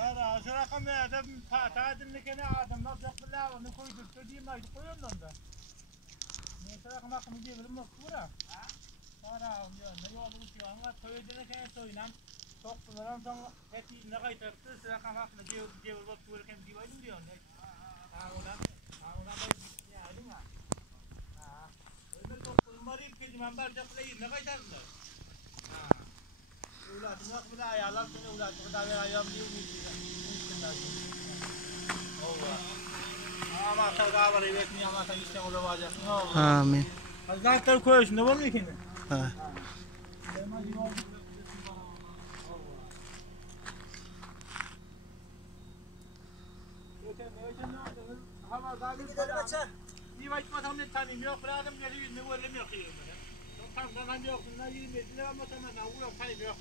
Sonra şu rakam adam tadimli gene adamlar yapılar onu koyduk da diyeyim aydı koyuyorum da. Neyse rakam hakkını diyebilirim bak bura. Sonra ne yolu uçuyor ama koyduğuna kene soyunan çok bunların sonra eti ne kadar tırtı rakam hakkını diyebilir bak böyle kem diyebilirim diyor. Oradan da ya değil mi? Öyle çok bunları ilk member yapılayı ne kadar tırtı? Ulat bak bula ayarlar seni ulat kadar ayam diye mi? Ama tabii var evet mi ama sen işte orada varacak. Amin. Zaten koyuyorsun da var mı ki? Ha. Hava daha bir kadar. Bir vakit matam ne tanıyım yok bıraktım geliyor ne var ne yok. Tam kan yok bunlar 20 lira ama tamam ne yok tanıyım yok.